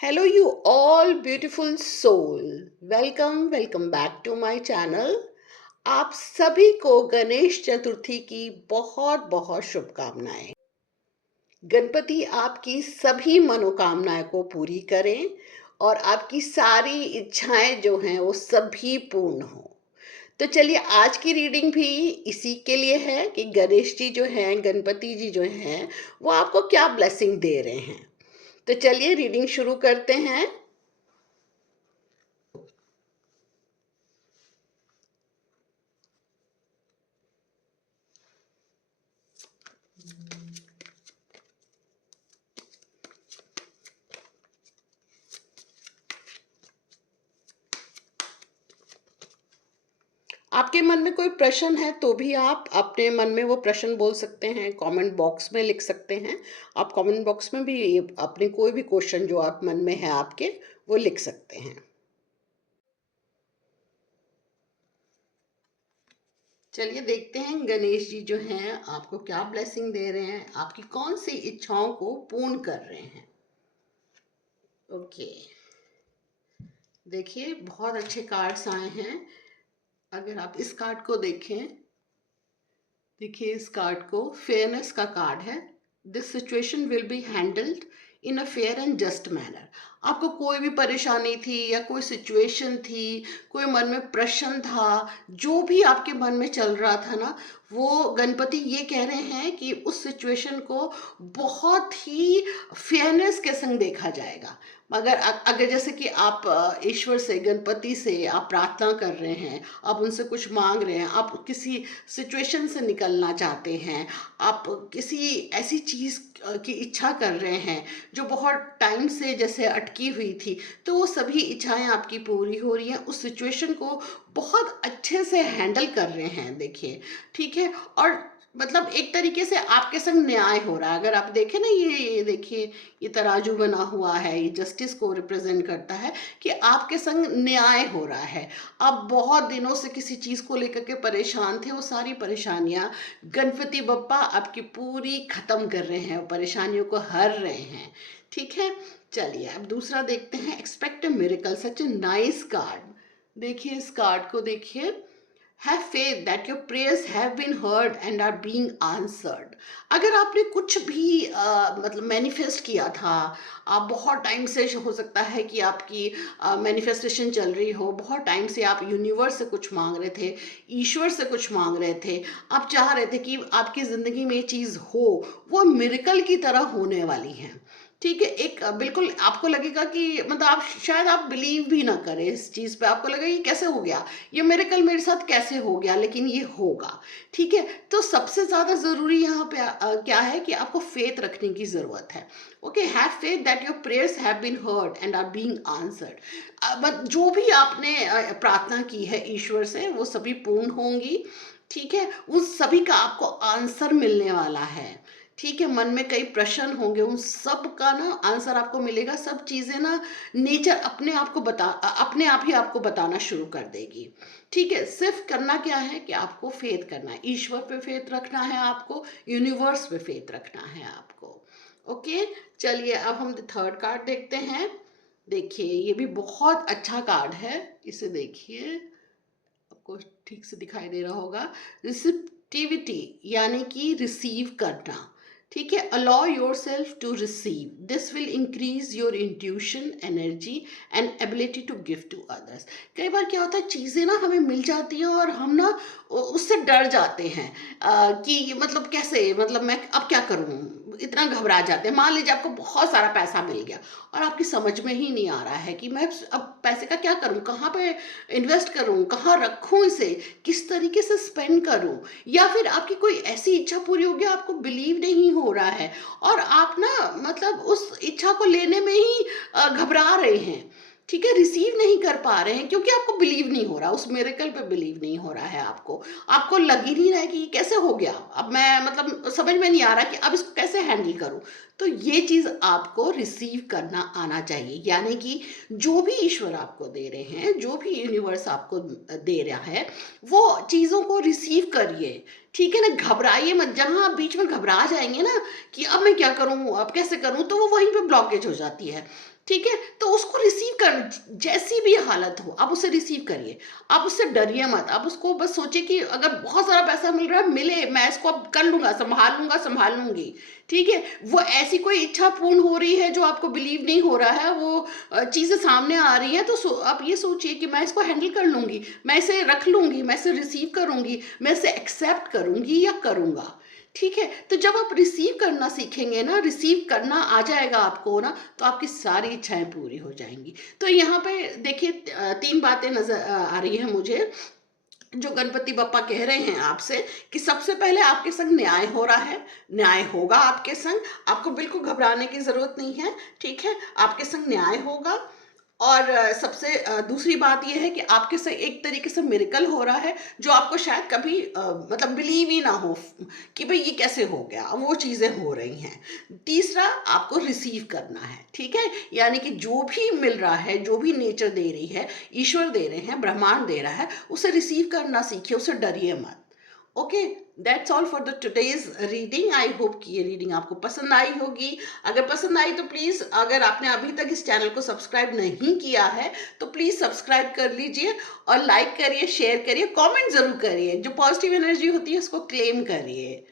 Hello, you all beautiful soul. Welcome back to my channel. आप सभी को गणेश चतुर्थी की बहुत बहुत शुभकामनाएं। गणपति आपकी सभी मनोकामनाएं को पूरी करें और आपकी सारी इच्छाएं जो हैं वो सभी पूर्ण हो। तो चलिए, आज की रीडिंग भी इसी के लिए है कि गणेश जी जो हैं, गणपति जी जो हैं, वो आपको क्या ब्लेसिंग दे रहे हैं। तो चलिए रीडिंग शुरू करते हैं। आपके मन में कोई प्रश्न है तो भी आप अपने मन में वो प्रश्न बोल सकते हैं, कमेंट बॉक्स में लिख सकते हैं। आप कमेंट बॉक्स में भी अपने कोई भी क्वेश्चन जो आप मन में है आपके, वो लिख सकते हैं। चलिए देखते हैं गणेश जी जो हैं आपको क्या ब्लेसिंग दे रहे हैं, आपकी कौन सी इच्छाओं को पूर्ण कर रहे हैं। ओके, देखिए बहुत अच्छे कार्ड्स आए हैं। अगर आप इस कार्ड को देखें, देखिए इस कार्ड को फेयरनेस का कार्ड है। This situation will be handled in a fair and just manner. आपको कोई भी परेशानी थी या कोई सिचुएशन थी, कोई मन में प्रश्न था, जो भी आपके मन में चल रहा था ना, वो गणपति ये कह रहे हैं कि उस सिचुएशन को बहुत ही फेयरनेस के संग देखा जाएगा। मगर अगर जैसे कि आप ईश्वर से, गणपति से आप प्रार्थना कर रहे हैं, आप उनसे कुछ मांग रहे हैं, आप किसी सिचुएशन से निकलना चाहते हैं, आप किसी ऐसी चीज़ की इच्छा कर रहे हैं जो बहुत टाइम से जैसे अटकी हुई थी, तो वो सभी इच्छाएं आपकी पूरी हो रही हैं। उस सिचुएशन को बहुत अच्छे से हैंडल कर रहे हैं, देखिए, ठीक है। और मतलब एक तरीके से आपके संग न्याय हो रहा है। अगर आप देखें ना, ये देखिए, ये तराजू बना हुआ है, ये जस्टिस को रिप्रेजेंट करता है कि आपके संग न्याय हो रहा है। आप बहुत दिनों से किसी चीज़ को लेकर के परेशान थे, वो सारी परेशानियां गणपति बप्पा आपकी पूरी खत्म कर रहे हैं, परेशानियों को हर रहे हैं, ठीक है। चलिए अब दूसरा देखते हैं। Expect a miracle, such a nice card. देखिए इस कार्ड को देखिए। Have faith that your prayers have been heard and are being answered. अगर आपने कुछ भी मतलब मैनिफेस्ट किया था, आप बहुत टाइम से, हो सकता है कि आपकी मैनिफेस्टेशन चल रही हो, बहुत टाइम से आप यूनिवर्स से कुछ मांग रहे थे, ईश्वर से कुछ मांग रहे थे, आप चाह रहे थे कि आपकी ज़िंदगी में ये चीज़ हो, वो मिरेकल की तरह होने वाली है, ठीक है। एक बिल्कुल आपको लगेगा कि मतलब आप शायद आप बिलीव भी ना करें इस चीज़ पे, आपको लगेगा ये कैसे हो गया, ये मिरेकल मेरे साथ कैसे हो गया, लेकिन ये होगा, ठीक है। तो सबसे ज़्यादा ज़रूरी यहाँ पे क्या है कि आपको फेथ रखने की ज़रूरत है। Okay, have faith that your prayers have been heard and are being answered. जो भी आपने प्रार्थना की है ईश्वर से, वो सभी पूर्ण होंगी, ठीक है। उन सभी का आपको आंसर मिलने वाला है, ठीक है। मन में कई प्रश्न होंगे, उन सब का ना आंसर आपको मिलेगा। सब चीज़ें ना नेचर अपने आप ही आपको बताना शुरू कर देगी, ठीक है। सिर्फ करना क्या है कि आपको फेथ करना है, ईश्वर पे फेथ रखना है आपको, यूनिवर्स पे फेथ रखना है आपको। ओके, चलिए अब हम थर्ड कार्ड देखते हैं। देखिए ये भी बहुत अच्छा कार्ड है, इसे देखिए, आपको ठीक से दिखाई दे रहा होगा। रिसिप्टिविटी यानी कि रिसीव करना, ठीक है। Allow yourself to receive, this will increase your intuition, energy and ability to give to others. कई बार क्या होता है, चीज़ें ना हमें मिल जाती हैं और हम ना उससे डर जाते हैं कि मतलब कैसे, मतलब मैं अब क्या करूँ, इतना घबरा जाते हैं। मान लीजिए आपको बहुत सारा पैसा मिल गया और आपकी समझ में ही नहीं आ रहा है कि मैं अब पैसे का क्या करूँ, कहाँ पे इन्वेस्ट करूँ, कहाँ रखूँ इसे, किस तरीके से स्पेंड करूँ। या फिर आपकी कोई ऐसी इच्छा पूरी हो गया, आपको बिलीव नहीं हो रहा है और आप ना मतलब उस इच्छा को लेने में ही घबरा रहे हैं, ठीक है। रिसीव नहीं कर पा रहे हैं क्योंकि आपको बिलीव नहीं हो रहा, उस मिरेकल पे बिलीव नहीं हो रहा है। आपको लग ही नहीं रहा है कि ये कैसे हो गया, अब मैं मतलब समझ में नहीं आ रहा कि अब इसको कैसे हैंडल करूं। तो ये चीज़ आपको रिसीव करना आना चाहिए, यानी कि जो भी ईश्वर आपको दे रहे हैं, जो भी यूनिवर्स आपको दे रहा है, वो चीज़ों को रिसीव करिए, ठीक है ना। घबराइए मत। जहाँ आप बीच में घबरा जाएंगे ना कि अब मैं क्या करूँ, अब कैसे करूँ, तो वो वहीं पे ब्लॉकेज हो जाती है। ठीक है, तो उसको रिसीव कर, जैसी भी हालत हो आप उसे रिसीव करिए, आप उससे डरिए मत, आप उसको बस सोचिए कि अगर बहुत सारा पैसा मिल रहा है मिले, मैं इसको अब कर लूंगा, संभाल लूंगी। ठीक है, वो ऐसी कोई इच्छा पूर्ण हो रही है जो आपको बिलीव नहीं हो रहा है, वो चीज़ें सामने आ रही हैं, तो आप ये सोचिए कि मैं इसको हैंडल कर लूंगी, मैं इसे रख लूंगी, मैं इसे रिसीव करूंगी, मैं इसे एक्सेप्ट करूंगी या करूंगा। ठीक है, तो जब आप रिसीव करना सीखेंगे ना, रिसीव करना आ जाएगा आपको ना, तो आपकी सारी इच्छाएं पूरी हो जाएंगी। तो यहाँ पे देखिए 3 बातें नजर आ रही है मुझे, जो गणपति बप्पा कह रहे हैं आपसे कि सबसे पहले आपके संग न्याय हो रहा है, न्याय होगा आपके संग, आपको बिल्कुल घबराने की जरूरत नहीं है। ठीक है, आपके संग न्याय होगा। और सबसे दूसरी बात यह है कि आपके से एक तरीके से मिरेकल हो रहा है, जो आपको शायद कभी मतलब बिलीव ही ना हो कि भाई ये कैसे हो गया, वो चीज़ें हो रही हैं। तीसरा, आपको रिसीव करना है। ठीक है, यानी कि जो भी मिल रहा है, जो भी नेचर दे रही है, ईश्वर दे रहे हैं, ब्रह्मांड दे रहा है, उसे रिसीव करना सीखिए, उसे डरिए मत। Okay, that's all for the today's reading. I hope कि ये रीडिंग आपको पसंद आई होगी। अगर पसंद आई तो प्लीज़, अगर आपने अभी तक इस चैनल को सब्सक्राइब नहीं किया है तो प्लीज़ सब्सक्राइब कर लीजिए, और लाइक करिए, शेयर करिए, कमेंट ज़रूर करिए, जो पॉजिटिव एनर्जी होती है उसको क्लेम करिए।